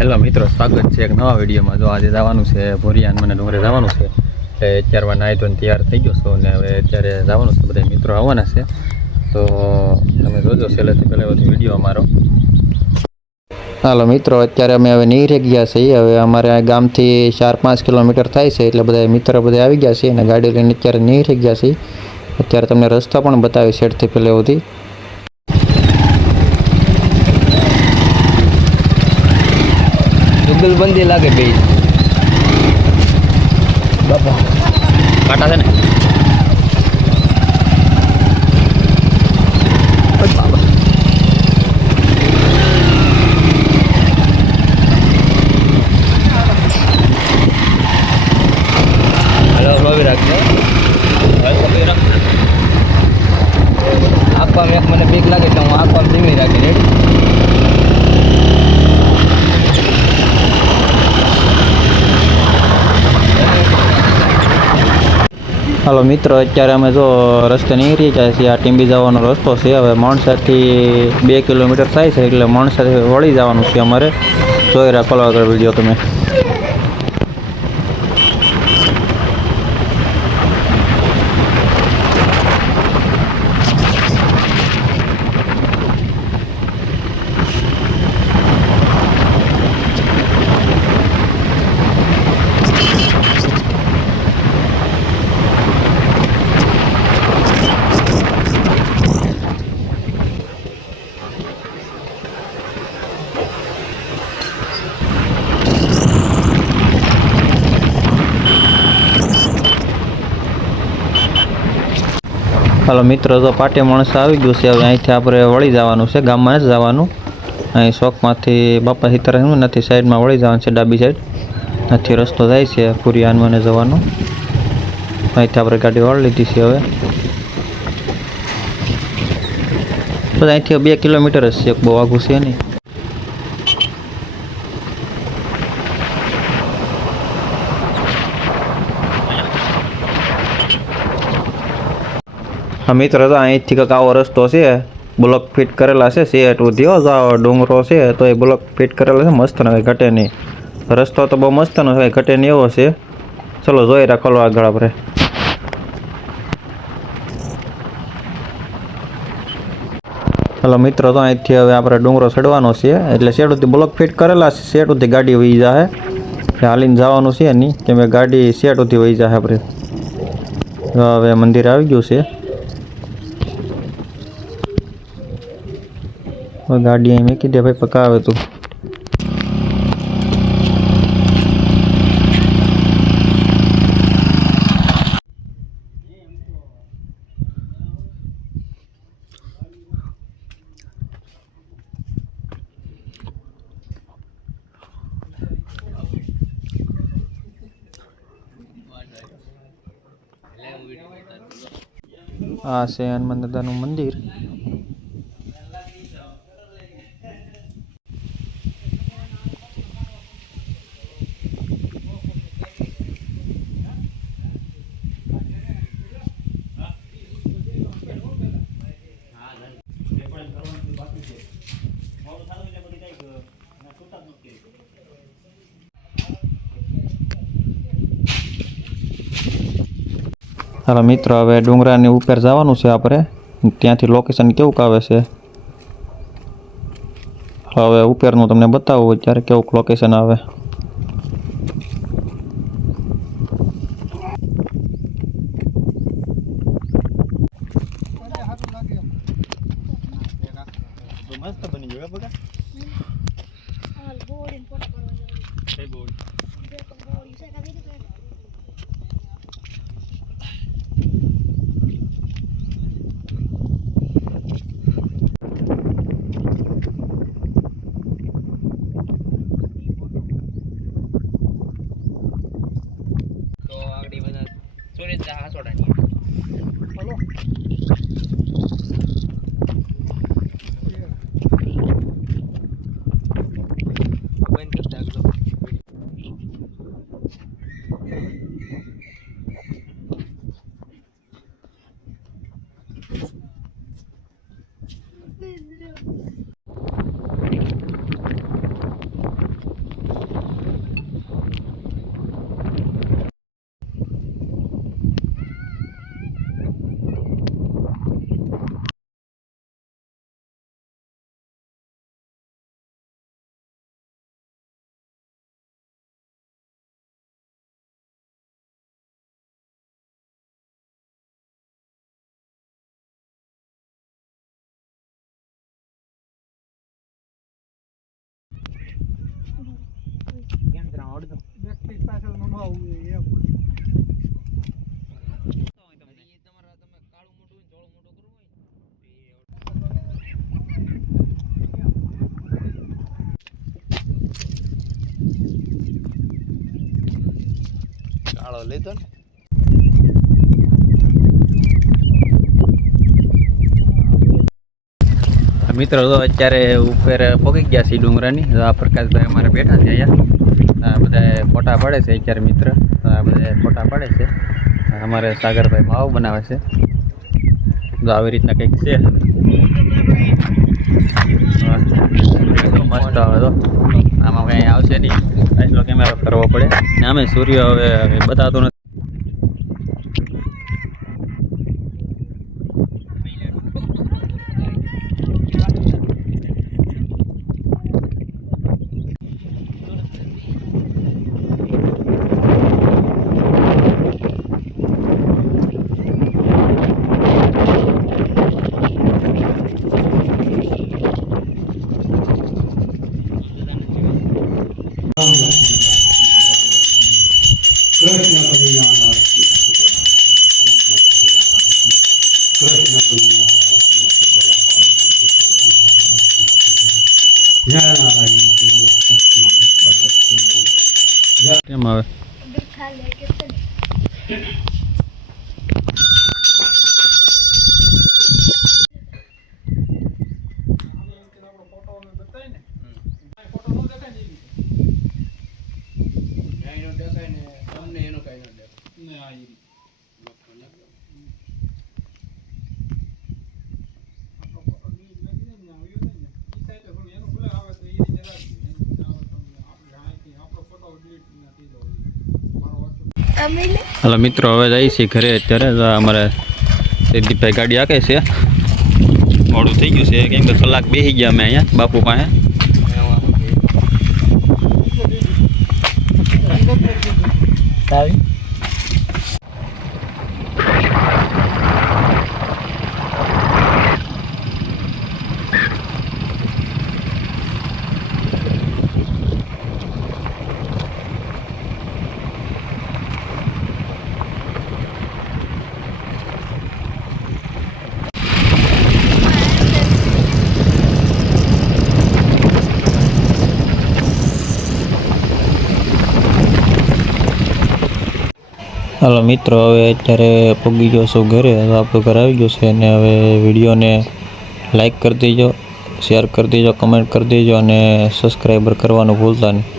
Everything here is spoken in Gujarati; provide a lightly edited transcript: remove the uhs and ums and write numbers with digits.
હેલો મિત્રો, સ્વાગત છે એક નવા વિડીયોમાં। જો આજે જવાનું છે ભોરિયાન, મને ડુંગરે જવાનું છે એટલે અત્યારમાં નાહી ધોઈને તૈયાર થઈ ગયો છું અને હવે અત્યારે જવાનું છે। બધા મિત્રો આવવાના છે તો તમે જોજો છેલ્લેથી પહેલા બધો વિડીયો અમારો। હાલો મિત્રો, અત્યારે અમે હવે નીકળી ગયા છીએ। હવે અમારે આ ગામથી 4-5 કિલોમીટર થાય છે એટલે બધા મિત્રો બધા આવી ગયા છે અને ગાડી લઈને અત્યારે નીકળી ગયા છે। અત્યારે તમને રસ્તા પણ બતાવી શેડથી પહેલે સુધી। जुगलबंदी लागे भाई बाबा काटा है ना बाबा हेलो फ्लो भी रख दे आपको एक मैंने बीक लगे तो आपको धीमी रखी रेडी। હાલો મિત્રો, અત્યારે અમે જો રસ્તે નીકળી ગયા છીએ। આ ટીંબી જવાનો રસ્તો છે। હવે મણસાથી 2 કિલોમીટર થાય છે એટલે મણસાથી વળી જવાનું છે અમારે। જોઈ રાખો આગળ વિડીયો તમે। હાલો મિત્રો, તો પાટે માણસ આવી ગયું છે। હવે અહીંથી આપણે વળી જવાનું છે, ગામમાં જ જવાનું। અહીં ચોકમાંથી બાપા સીતારામ નથી સાઈડમાં વળી જવાનું છે, ડાબી સાઈડ નથી રસ્તો જાય છે ભોરિયાન જવાનો। અહીંથી આપણે ગાડી વાળી લીધી છે। હવે બધા અહીંથી 2 કિલોમીટર જ છે, બહુ આઘું છે નહીં। હા મિત્રો, તો અહીંથી કંઈક આવો રસ્તો છે, બ્લોક ફિટ કરેલા છે। સેટ ઉધ્યો જાઓ ડુંગરો છે તો એ બ્લોક ફિટ કરેલા છે, મસ્ત ને ઘટે નહીં। રસ્તો તો બહુ મસ્ત નો છે, ઘટે નહીં એવો છે। ચલો જોઈ રાખો આગળ આપણે। હલો મિત્રો, તો અહીંથી હવે આપણે ડુંગરો ચડવાનો છે એટલે શેડ સુધી બ્લોક ફિટ કરેલા છે। શેડ સુધી ગાડી વહી જાય, હાલીને જવાનું છે નહીં કેમ કે ગાડી શેડ સુધી વહી જાય આપણે। હવે મંદિર આવી ગયું છે। गाड़ी અહીં મૂકી દે ભાઈ, પકાવે તું। આ છે હનુમાન દાદાનું મંદિર। હાલો મિત્રો, હવે ડુંગરાની ઉપર જવાનું છે આપણે। ત્યાંથી લોકેશન કેવું આવે છે હવે ઉપરનું તમને બતાવું અત્યારે કેવું લોકેશન આવે। મસ્ત બની ગયો બગા હાલ બોર્ડ ફોટો કરવાનો છે બોર્ડ છે કાઢી દે। તો આગળ બધા સુરેશ જા સોડાની બોલો બંધ કરતા આગળ આવડે તો વ્યક્તિ પાછળ નમાવું એમ કાળો લીધો ને મિત્રો તો અત્યારે ઉપર પહોંચી ગયા છે ડુંગરાની તો આ પ્રકાશભાઈ અમારે બેઠા છે અહીંયા આ બધા ફોટા પાડે છે અત્યારે મિત્ર તો આ બધા ફોટા પાડે છે અમારે સાગરભાઈ માવો બનાવે છે તો આવી રીતના કંઈક છે તો મસ્ત આવે તો આમાં કંઈ આવશે નહીં એટલો કેમેરો કરવો પડે ને આમે સૂર્ય હવે બતાવતો નથી. કેમ આવે હાલો મિત્રો હવે જઈએ છીએ ઘરે અત્યારે તો અમારે દીપભાઈ ગાડી આકે છે મોડું થઈ ગયું છે કેમ કે કલાક બેસી ગયા અમે અહીંયા બાપુ પાસે હાલો મિત્રો હવે અત્યારે પહોંચી ગયો છું ઘરે તો આપણું ઘર આવી ગયું છે અને હવે વિડીયોને લાઈક કરી દેજો શેર કરી દેજો કમેન્ટ કરી દેજો અને સબસ્ક્રાઈબર કરવાનું ભૂલતા નહીં.